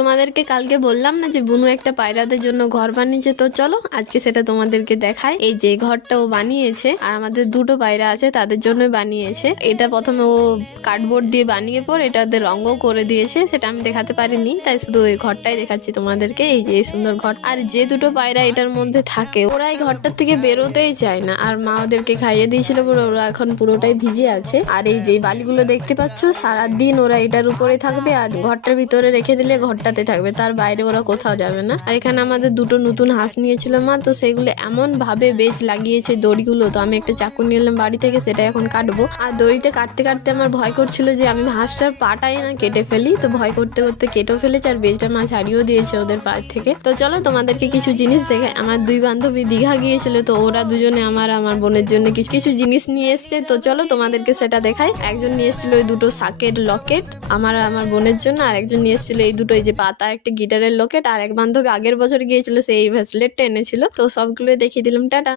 তোমাদেরকে কালকে বললাম না যে বুনু একটা পায়রাদের জন্য ঘর বানিয়েছে, তো চলো আজকে সেটা তোমাদেরকে দেখাই। এই যে ঘরটা ও বানিয়েছে, আর আমাদের দুটো পায়রা আছে তাদের জন্য বানিয়েছে। এটা প্রথমে ও কার্ডবোর্ড দিয়ে বানিয়ে পর এটাতে রঙও করে দিয়েছে, সেটা আমি দেখাতে পারিনি, তাই শুধু ওই ঘরটাই দেখাচ্ছি তোমাদেরকে। এই যে এই সুন্দর ঘর, আর যে দুটো পায়রা এটার মধ্যে থাকে ওরা এই ঘরটার থেকে বেরোতেই চায় না। আর মা ওদেরকে খাইয়ে দিয়েছিল পুরো, ওরা এখন পুরোটাই ভিজে আছে। আর এই যে বালিগুলো দেখতে পাচ্ছ, সারাদিন ওরা এটার উপরে থাকবে, আর ঘরটার ভিতরে রেখে দিলে ঘরটাতে থাকবে, তার বাইরে ওরা কোথাও যাবে না। আর এখানে আমাদের দুটো নতুন হাঁস নিয়েছিল মা, তো সেগুলো এমন ভাবে বেজ লাগিয়েছে দড়িগুলো, তো আমি একটা চাকু নিয়ে এলাম বাড়ি থেকে, সেটা এখন কাটবো। আর দড়িটা কাটতে কাটতে আমার ভয় করছিল যে আমি হাঁসটার পাটাই না কেটে ফেলি, তো ভয় করতে করতে কেটেও ফেলেছে, আর বেজটা মা ছাড়িয়েও দিয়েছে ওদের পা থেকে। তো চলো তোমাদেরকে কিছু জিনিস দেখে। আমার দুই বান্ধবী দীঘা গিয়েছিল, তো ওরা দুজনে আমার বোনের জন্য কিছু কিছু জিনিস নিয়ে এসছে, তো চলো তোমাদেরকে সেটা দেখাই। একজন নিয়ে এসেছিল ওই দুটো শাকের লকেট আমার বোনের জন্য, আর একজন নিয়ে এসেছিল এই দুটো এই যে পাতা একটা গিটারের লকেট, আর এক বান্ধবী আগের বছর গিয়েছিল সেই ভ্যাসলেটটা এনেছিল। তো সবগুলো দেখিয়ে দিলাম, টাটা।